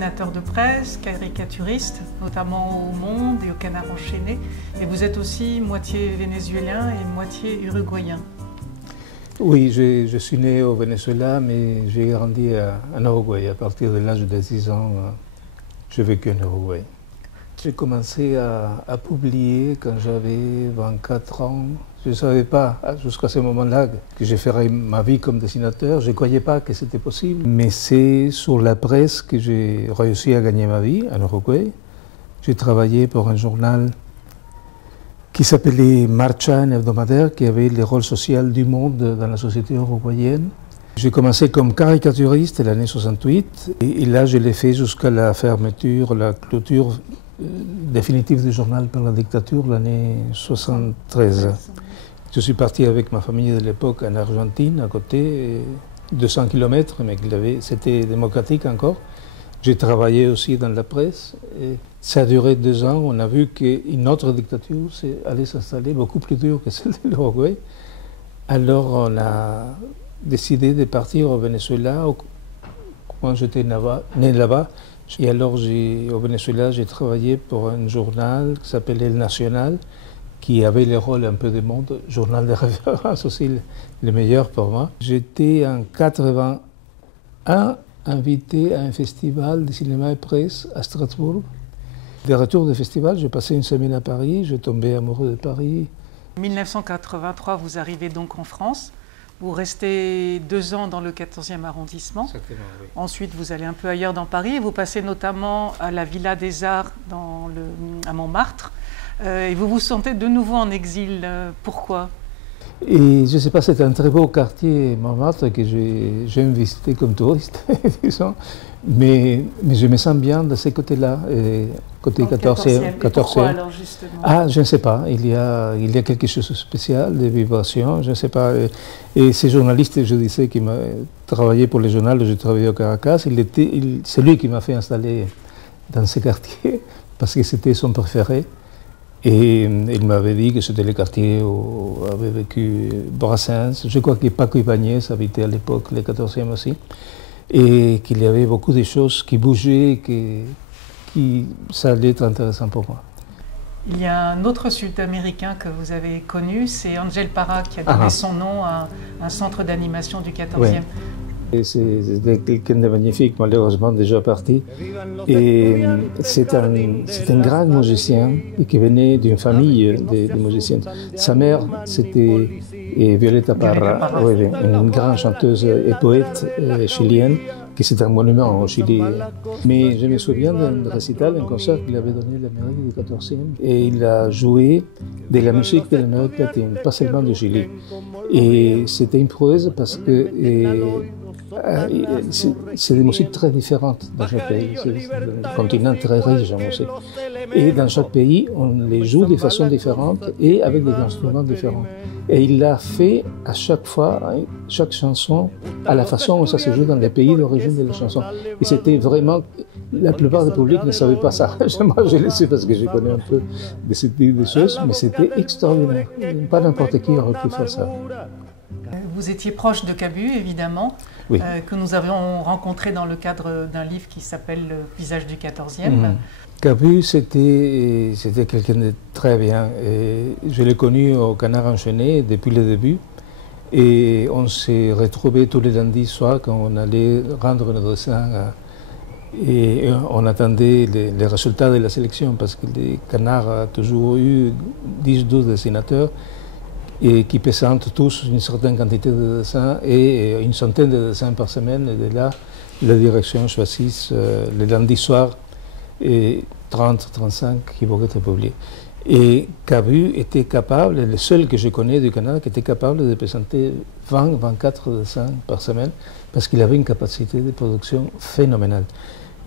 dessinateur de presse, caricaturiste, notamment au Monde et au Canard enchaîné. Et vous êtes aussi moitié vénézuélien et moitié uruguayen. Oui, je suis né au Venezuela, mais j'ai grandi en Uruguay. À partir de l'âge de 10 ans, j'ai vécu en Uruguay. J'ai commencé à publier quand j'avais 24 ans. Je ne savais pas, jusqu'à ce moment-là, que je ferais ma vie comme dessinateur. Je ne croyais pas que c'était possible. Mais c'est sur la presse que j'ai réussi à gagner ma vie, en Uruguay. J'ai travaillé pour un journal qui s'appelait Marcha, un hebdomadaire, qui avait le rôle social du monde dans la société uruguayenne. J'ai commencé comme caricaturiste l'année 68, et là je l'ai fait jusqu'à la fermeture, la clôture définitive du journal par la dictature l'année 73. Je suis parti avec ma famille de l'époque en Argentine, à côté, 200 km, mais c'était démocratique encore. J'ai travaillé aussi dans la presse. Et ça a duré 2 ans. On a vu qu'une autre dictature allait s'installer, beaucoup plus dure que celle de l'Uruguay. Alors on a décidé de partir au Venezuela quand j'étais né là-bas. Et alors au Venezuela, j'ai travaillé pour un journal qui s'appelait El Nacional, qui avait le rôle un peu de monde, journal de référence aussi, le meilleur pour moi. J'étais en 81 invité à un festival de cinéma et presse à Strasbourg. De retour du festival, j'ai passé une semaine à Paris, j'ai tombé amoureux de Paris. En 1983, vous arrivez donc en France. Vous restez 2 ans dans le 14e arrondissement. Exactement, oui. Ensuite, vous allez un peu ailleurs dans Paris. Vous passez notamment à la Villa des Arts à Montmartre. Et vous vous sentez de nouveau en exil. Pourquoi ? Et je ne sais pas, c'est un très beau quartier, Montmartre, que j'aime visiter comme touriste, disons. Mais je me sens bien de ces côtés-là, côté 14e. Pourquoi alors, justement ? Ah, je ne sais pas. Il y a quelque chose de spécial, des vibrations, je ne sais pas. Et ces journalistes, je disais, qui m'a travaillé pour le journal, j'ai travaillé au Caracas, c'est lui qui m'a fait installer dans ce quartier, parce que c'était son préféré. Et il m'avait dit que c'était le quartier où avait vécu Brassens. Je crois que Paco Ibáñez habitait à l'époque, le 14e aussi. Et qu'il y avait beaucoup de choses qui bougeaient, ça allait être intéressant pour moi. Il y a un autre Sud-Américain que vous avez connu, c'est Angel Parra, qui a donné son nom à un centre d'animation du 14e. Ouais. C'était quelqu'un de magnifique, malheureusement déjà parti. Et c'est un grand musicien qui venait d'une famille de musiciens. Sa mère, c'était Violeta Parra, une grande chanteuse et poète chilienne, qui c'est un monument au Chili. Mais je me souviens d'un récital, d'un concert qu'il avait donné à l'Amérique du 14e, et il a joué de la musique de l'Amérique latine, pas seulement du Chili. Et c'était une prouesse parce que c'est des musiques très différentes dans chaque pays. C'est un continent très riche en musique. Et dans chaque pays, on les joue de façon différente et avec des instruments différents. Et il l'a fait à chaque fois, chaque chanson, à la façon où ça se joue dans les pays d'origine de la chanson. Et c'était vraiment... La plupart du public ne savait pas ça. Moi, je le sais parce que je connais un peu de ce type de choses, mais c'était extraordinaire. Pas n'importe qui aurait pu faire ça. Vous étiez proche de Cabu, évidemment, oui. Que nous avions rencontré dans le cadre d'un livre qui s'appelle Le visage du 14e. Cabu, c'était quelqu'un de très bien. Et je l'ai connu au Canard enchaîné depuis le début. Et on s'est retrouvés tous les lundis soirs quand on allait rendre nos dessins. Et on attendait les résultats de la sélection parce que le Canard a toujours eu 10-12 dessinateurs et qui présentent tous une certaine quantité de dessins et une centaine de dessins par semaine. Et de là, la direction choisit le lundi soir 30-35 qui vont être publiés. Et Cabu était capable, le seul que je connais du Canada, qui était capable de présenter 20-24 dessins par semaine parce qu'il avait une capacité de production phénoménale.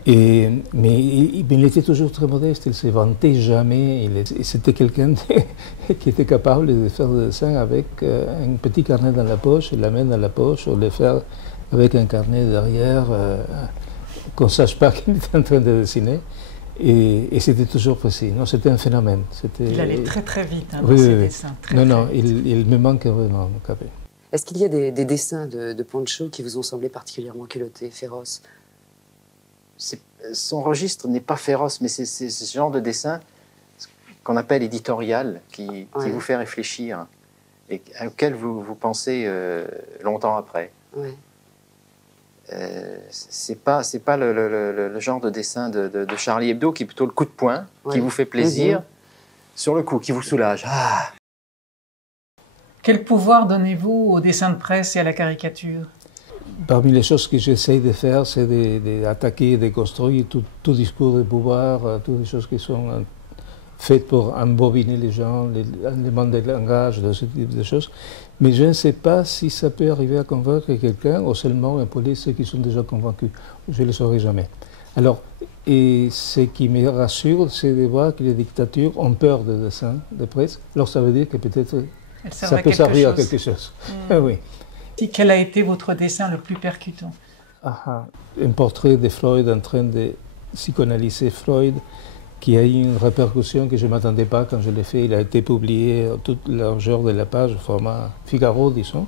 Mais il était toujours très modeste, il ne se vantait jamais. C'était quelqu'un qui était capable de faire des dessins avec un petit carnet dans la poche, la main dans la poche, ou le faire avec un carnet derrière, qu'on ne sache pas qu'il était en train de dessiner. Et c'était toujours précis. Non, c'était un phénomène. Il allait très très vite dans ses dessins. Non, il me manque vraiment, Capé. Est-ce qu'il y a des dessins de Pancho qui vous ont semblé particulièrement culottés, féroces? son registre n'est pas féroce, mais c'est ce genre de dessin qu'on appelle éditorial, qui vous fait réfléchir et auquel vous pensez longtemps après. Ouais. C'est pas le genre de dessin de Charlie Hebdo qui est plutôt le coup de poing, qui vous fait plaisir sur le coup, qui vous soulage. Ah. Quel pouvoir donnez-vous au dessin de presse et à la caricature? Parmi les choses que j'essaye de faire, c'est d'attaquer et de construire tout discours de pouvoir, toutes les choses qui sont faites pour embobiner les gens, les éléments de langage, de ce type de choses. Mais je ne sais pas si ça peut arriver à convaincre quelqu'un ou seulement imposer ceux qui sont déjà convaincus. Je ne le saurai jamais. Alors, et ce qui me rassure, c'est de voir que les dictatures ont peur des dessins de presse. Alors ça veut dire que peut-être ça peut servir à quelque chose. Oui. Quel a été votre dessin le plus percutant? Un portrait de Freud en train de psychanalyser Freud, qui a eu une répercussion que je ne m'attendais pas quand je l'ai fait. Il a été publié à toute la largeur de la page, format Figaro, disons.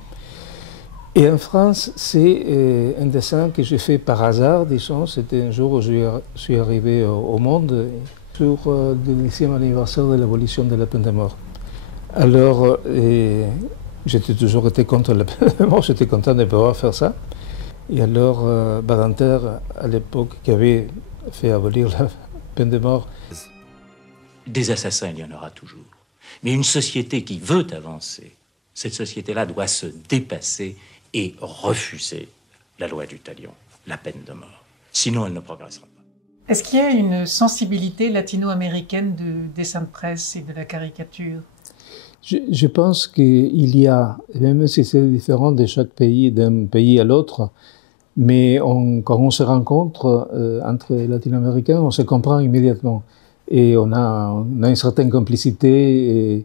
Et en France, c'est un dessin que j'ai fait par hasard, disons. C'était un jour où je suis arrivé au monde sur le 10e anniversaire de l'abolition de la peine de mort. Alors, j'étais toujours été contre la peine de mort, j'étais content de pouvoir faire ça. Et alors, Badinter, à l'époque, qui avait fait abolir la peine de mort. Des assassins, il y en aura toujours. Mais une société qui veut avancer, cette société-là doit se dépasser et refuser la loi du talion, la peine de mort. Sinon, elle ne progressera pas. Est-ce qu'il y a une sensibilité latino-américaine du dessin de presse et de la caricature? Je pense qu'il y a, même si c'est différent de chaque pays, d'un pays à l'autre, mais quand on se rencontre entre latino-américains, on se comprend immédiatement. Et on a une certaine complicité,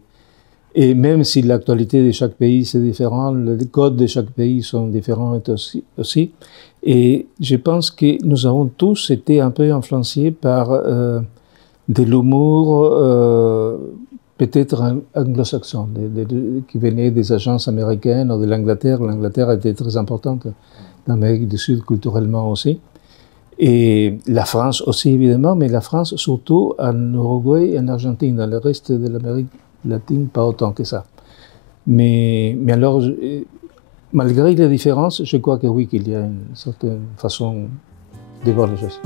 et même si l'actualité de chaque pays c'est différent, les codes de chaque pays sont différents aussi. Et je pense que nous avons tous été un peu influencés par de l'humour peut-être anglo-saxon, qui venait des agences américaines ou de l'Angleterre. L'Angleterre était très importante l'Amérique du Sud culturellement aussi. Et la France aussi évidemment, mais la France surtout en Uruguay et en Argentine. Dans le reste de l'Amérique latine, pas autant que ça. Mais alors, malgré les différences, je crois que oui, qu'il y a une certaine façon de voir les choses.